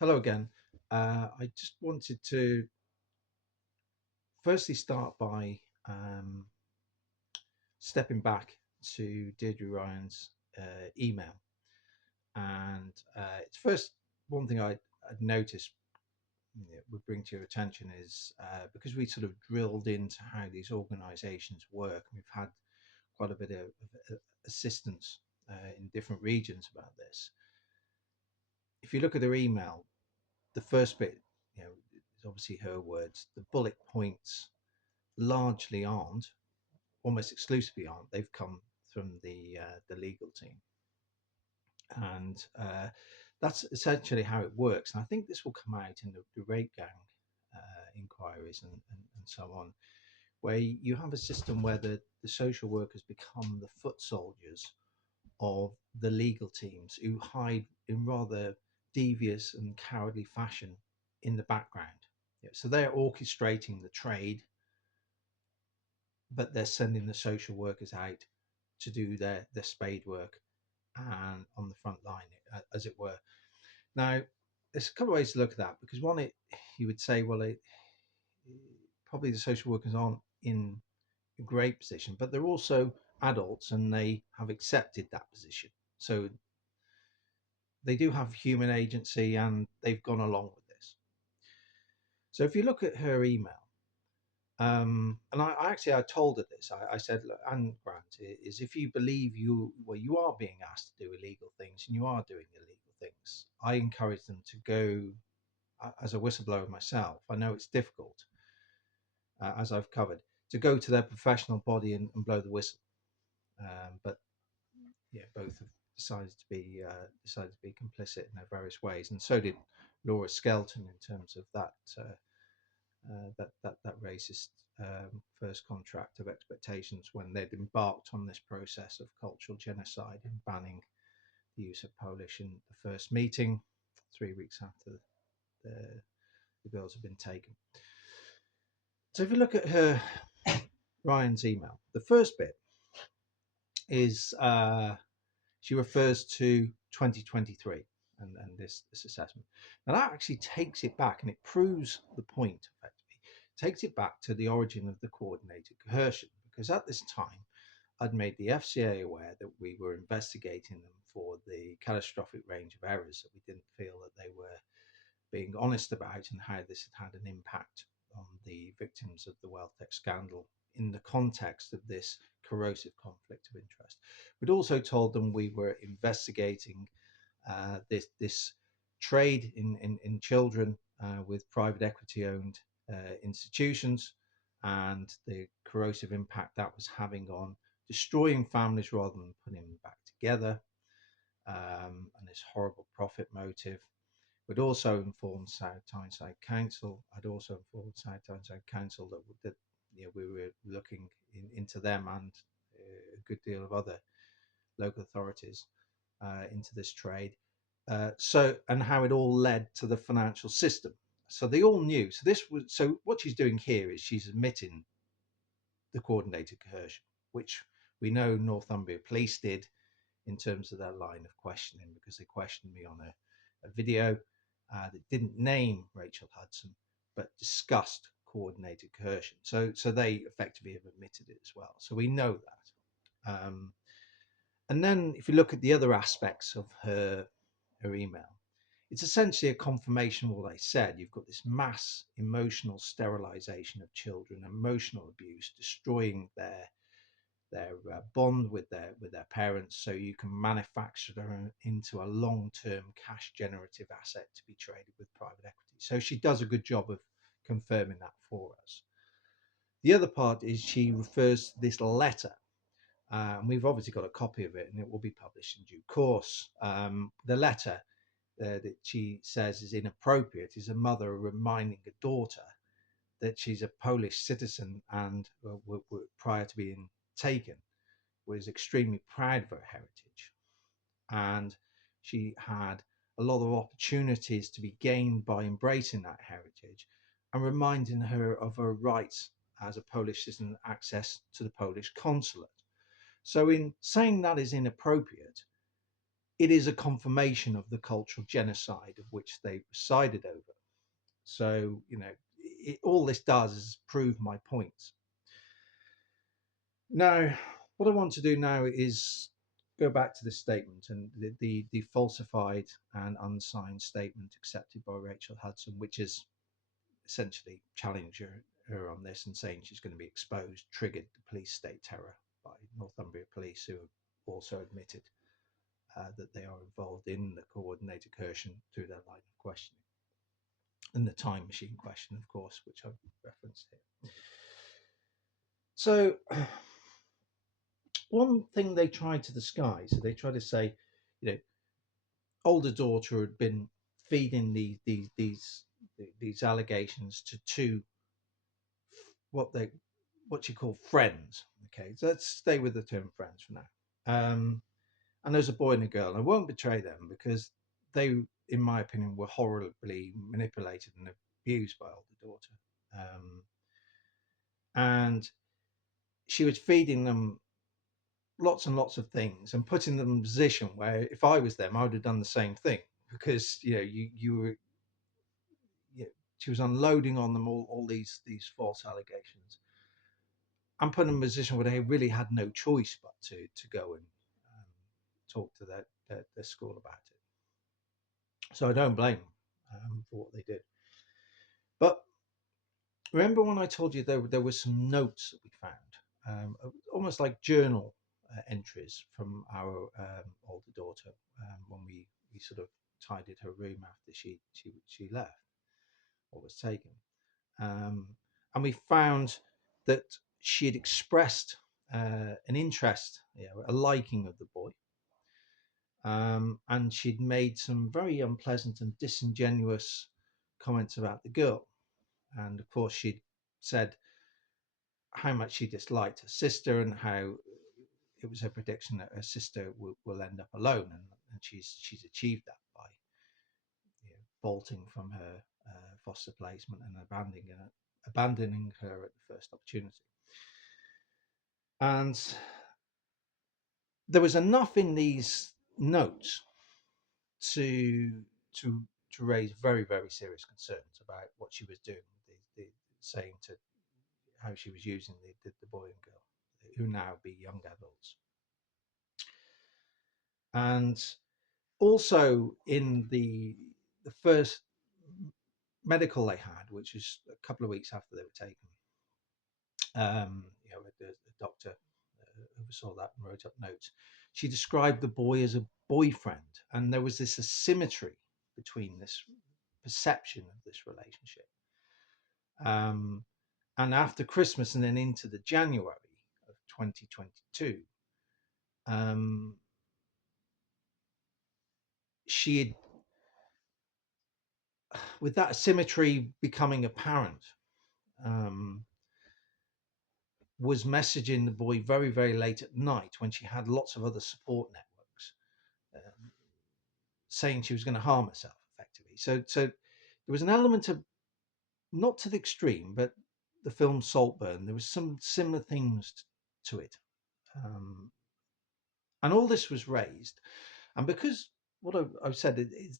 Hello again. I just wanted to firstly start by um, stepping back to Deirdre Ryan's email. And it's first one thing I'd noticed would bring to your attention is because we sort of drilled into how these organizations work, and we've had quite a bit of assistance in different regions about this. If you look at their email, the first bit, is obviously her words. The bullet points largely aren't, almost exclusively aren't. They've come from the legal team, and that's essentially how it works. And I think this will come out in the rape gang inquiries and so on, where you have a system where the social workers become the foot soldiers of the legal teams who hide in rather devious and cowardly fashion in the background. Yeah, so they're orchestrating the trade, but they're sending the social workers out to do their spade work and on the front line, as it were. Now, there's a couple of ways to look at that because one, you would say, well, probably the social workers aren't in a great position, but they're also adults and they have accepted that position. So they do have human agency and they've gone along with this. So if you look at her email, and I told her this. I said, look, Anne Grant, is if you believe you are being asked to do illegal things and you are doing illegal things, I encourage them to go as a whistleblower myself. I know it's difficult, as I've covered, to go to their professional body and blow the whistle. But yeah, both have decided to be complicit in their various ways, and so did Laura Skelton in terms of that racist first contract of expectations when they'd embarked on this process of cultural genocide and banning the use of Polish in the first meeting 3 weeks after the, the bills had been taken. So if you look at her Ryan's email, the first bit is she refers to 2023 and this assessment. Now that actually takes it back and it proves the point effectively. It takes it back to the origin of the coordinated coercion, because at this time I'd made the FCA aware that we were investigating them for the catastrophic range of errors that we didn't feel that they were being honest about and how this had had an impact on the victims of the wealth tax scandal in the context of this corrosive conflict of interest. We'd also told them we were investigating this trade in children with private equity owned institutions and the corrosive impact that was having on destroying families rather than putting them back together, and this horrible profit motive. We'd also informed South Tyneside Council. I'd also informed South Tyneside Council that we were looking into them and a good deal of other local authorities into this trade. And how it all led to the financial system. So they all knew. So what she's doing here is she's admitting the coordinated coercion, which we know Northumbria Police did in terms of their line of questioning, because they questioned me on a video that didn't name Rachel Hudson, but discussed coordinated coercion. So they effectively have admitted it as well. So we know that. And then if you look at the other aspects of her email, it's essentially a confirmation of what I said. You've got this mass emotional sterilization of children, emotional abuse, destroying their bond with their parents, so you can manufacture them into a long-term cash generative asset to be traded with private equity. So she does a good job of confirming that for us. The other part is she refers to this letter, and we've obviously got a copy of it, and it will be published in due course. The letter that she says is inappropriate is a mother reminding a daughter that she's a Polish citizen and prior to being taken was extremely proud of her heritage, and she had a lot of opportunities to be gained by embracing that heritage and reminding her of her rights as a Polish citizen, access to the Polish consulate. So in saying that is inappropriate, it is a confirmation of the cultural genocide of which they presided over. So, all this does is prove my points. Now, what I want to do now is go back to this statement and the falsified and unsigned statement accepted by Rachel Hudson, which is essentially challenging her on this and saying she's going to be exposed, triggered the police state terror by Northumbria police, who have also admitted that they are involved in the coordinated coercion through their line of questioning. And the time machine question, of course, which I've referenced here. So, one thing they tried to disguise, so they tried to say, older daughter had been feeding these allegations to two what you call friends. Okay, so let's stay with the term friends for now. And there's a boy and a girl. And I won't betray them because they, in my opinion, were horribly manipulated and abused by older daughter. And she was feeding them lots and lots of things and putting them in a position where if I was them, I would have done the same thing because you were she was unloading on them all these false allegations and put them in a position where they really had no choice but to go and talk to their school about it. So I don't blame them for what they did. But remember when I told you there were some notes that we found, almost like journal entries from our older daughter when we sort of tidied her room after she left or was taken. And we found that she had expressed an interest, a liking of the boy. And she'd made some very unpleasant and disingenuous comments about the girl. And of course, she'd said how much she disliked her sister and how it was her prediction that her sister will end up alone. And she's achieved that by bolting from her foster placement and abandoning her at the first opportunity. And there was enough in these notes to to raise very, very serious concerns about what she was doing, saying to how she was using the boy and girl, who now be young adults. And also in the first medical they had, which was a couple of weeks after they were taken, the doctor oversaw that and wrote up notes. She described the boy as a boyfriend, and there was this asymmetry between this perception of this relationship. And after Christmas and then into the January of 2022, she had, with that asymmetry becoming apparent, was messaging the boy very, very late at night when she had lots of other support networks, saying she was going to harm herself effectively. So there was an element of, not to the extreme, but the film Saltburn, there was some similar things to it. And all this was raised. And because what I've said is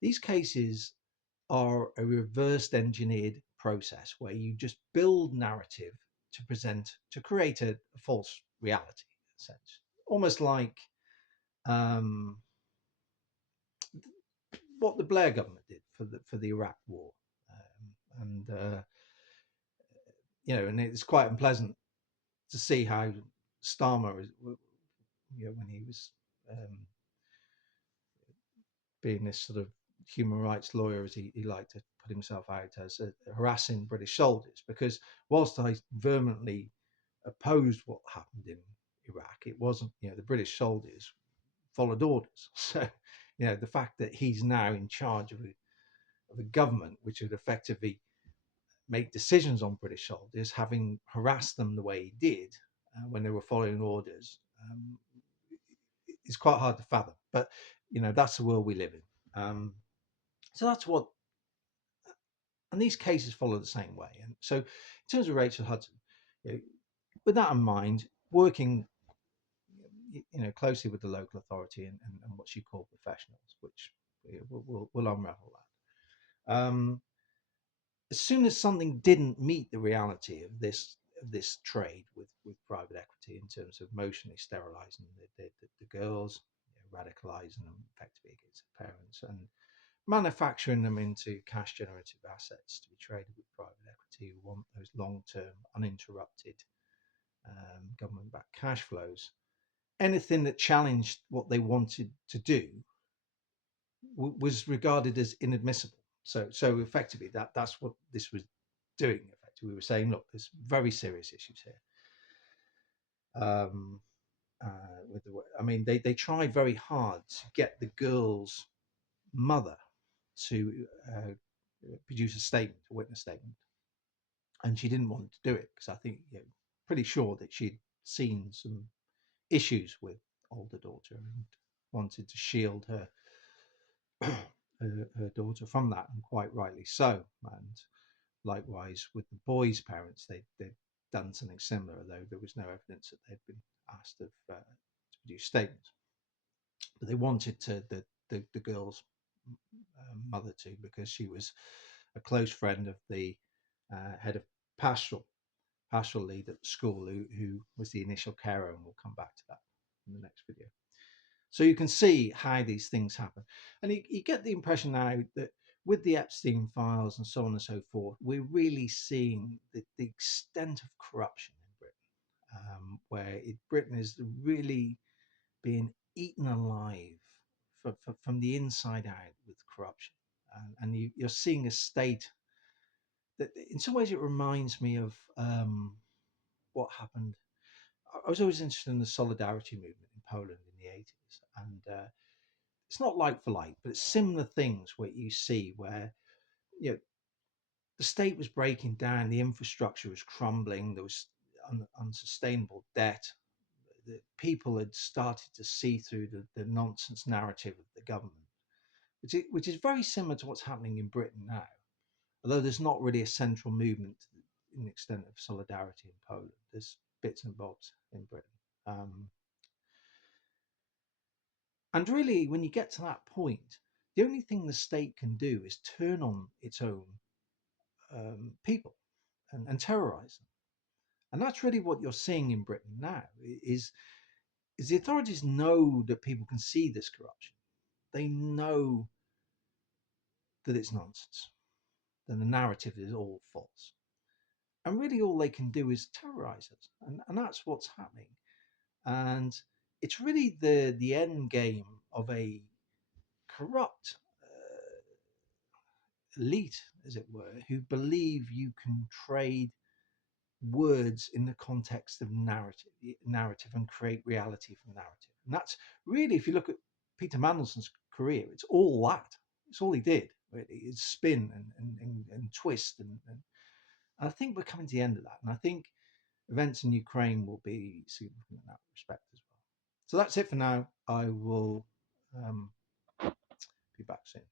these cases are a reversed engineered process where you just build narrative to create a false reality, in a sense. Almost like what the Blair government did for the Iraq War. And it's quite unpleasant to see how Starmer, when he was being this sort of human rights lawyer, as he liked to put himself out as, harassing British soldiers, because whilst I vehemently opposed what happened in Iraq, it wasn't, the British soldiers followed orders. So, the fact that he's now in charge of a government which would effectively make decisions on British soldiers, having harassed them the way he did when they were following orders, is quite hard to fathom. But that's the world we live in. So that's what, and these cases follow the same way. And so, in terms of Rachel Hudson, with that in mind, working, closely with the local authority and what she called professionals, which we'll unravel that. As soon as something didn't meet the reality of this trade with private equity in terms of emotionally sterilizing the girls, radicalizing them effectively against their parents, and manufacturing them into cash generative assets to be traded with private equity who want those long-term uninterrupted government-backed cash flows. Anything that challenged what they wanted to do was regarded as inadmissible. So effectively, that's what this was doing. Effectively, we were saying, look, there's very serious issues here. I mean, they tried very hard to get the girl's mother to produce a statement, a witness statement, and she didn't want to do it because I think, pretty sure that she'd seen some issues with older daughter and wanted to shield her daughter from that, and quite rightly so. And likewise with the boy's parents, they'd done something similar, although there was no evidence that they'd been asked to produce statements. But they wanted the girl's mother to, because she was a close friend of the head of pastoral lead at the school, who was the initial carer, and we'll come back to that in the next video. So you can see how these things happen. And you get the impression now that with the Epstein files and so on and so forth, we're really seeing the extent of corruption in Britain, where Britain is really being eaten alive from the inside out with corruption. And you're seeing a state that in some ways it reminds me of what happened. I was always interested in the solidarity movement in Poland in the 80s. And it's not like for like, but it's similar things where you see where, the state was breaking down, the infrastructure was crumbling, there was unsustainable debt. The people had started to see through the nonsense narrative of the government, which is very similar to what's happening in Britain now, although there's not really a central movement in the extent of solidarity in Poland. There's bits and bobs in Britain. And really, when you get to that point, the only thing the state can do is turn on its own people and terrorize them. And that's really what you're seeing in Britain now, is the authorities know that people can see this corruption. They know that it's nonsense, that the narrative is all false. And really all they can do is terrorize us. And that's what's happening. And it's really the end game of a corrupt elite, as it were, who believe you can trade words in the context of narrative and create reality from narrative. And that's really, if you look at Peter Mandelson's career, it's all that. It's all he did, really, is spin and twist. And I think we're coming to the end of that. And I think events in Ukraine will be significant in that respect as well. So that's it for now. I will be back soon.